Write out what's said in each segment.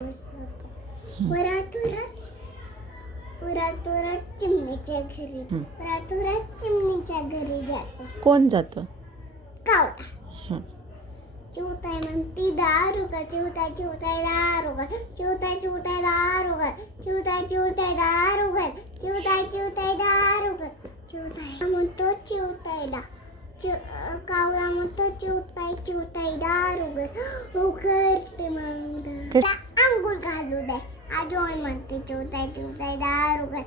चिमणीच्या घरी चिमणीच्या घरी जातो. कोण जातं? कावळा. चिवताई म्हणती दारू का, चिवताई चिवताई दारू का, चिवताई चिवताई दारू का, चिवताई चिवताई दारू का, चिवताई चिवताई दारू का. चिवताई म्हणतो चिवताईला, कावळा म्हणतो चिवताई चिवताई दारू का. करते मग अंघोळ घालू दे. आजोन म्हणते चिवताई चिवताई दारू का,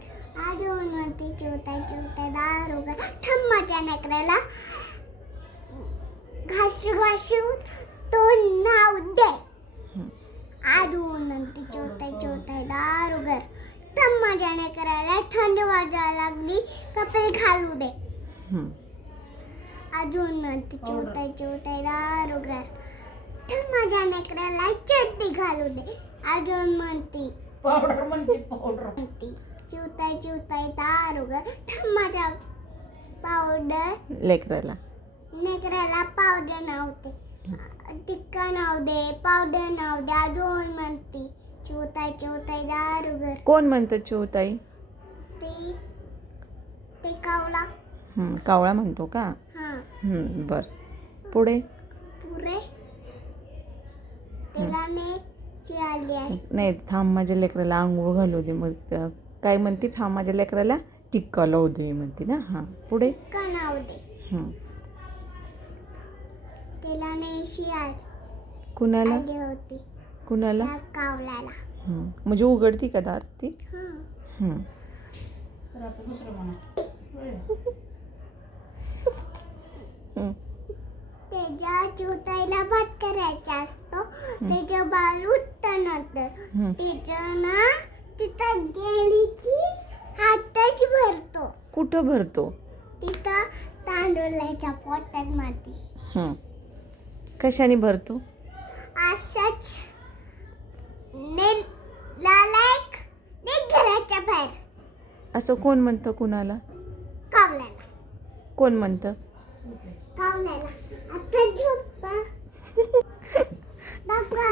आजोन म्हणते चिवताई चिवताई दारू का. थम्माच्या नेकराला घासून तो नाव दे. आजोन म्हणते चिवताई चिवताई दारू घर. थम्माच्या नेकराला थंड वाजायला लागली कपडे घालू दे. अजून म्हणते चिवताई चिवताई दारू घर. थम्माच्या नेकराला चड्डी घालू दे. अजून म्हणते पावडर चिवताई चिवताई दारू घर. थम्माच्या पावडर लेकराला नेकराला पावडर नव्हते. टिक्का नाव दे, पावडर नाव दे. अजून म्हणते चिवताई चिवताई दारू घर. कोण म्हणतं चिवताई? ते कावळा. कावळा म्हणतो का? बर. पुढे त्याला नेची आली असते. नाही, थांब माझ्या लेकराला आंघोळ घालू दे. मग काय म्हणते? थांब माझ्या लेकराला टिक्का लावू दे म्हणते ना. हां, पुढे टिक्का नाव दे. त्याला नेशी कुणाला? आली होती. कुणाला? त्या कावळ्याला. म्हणजे उघडती का दार ती? त्याच्या चिवताईला भात करायचा असतो. त्याच्या बाल उत्तनत. त्याच्या ना तिथं गेली की हातच भरतो. कुठं भरतो? तिथं तांदूळाच्या पोटात माती. कशाने भरतो? असंच लालायक घराच्या बाहेर. असं कोण म्हणतं कुणाला? कावळ्याला. कोण म्हणतं? कावळ्याला. आता झोपा. दाखवा.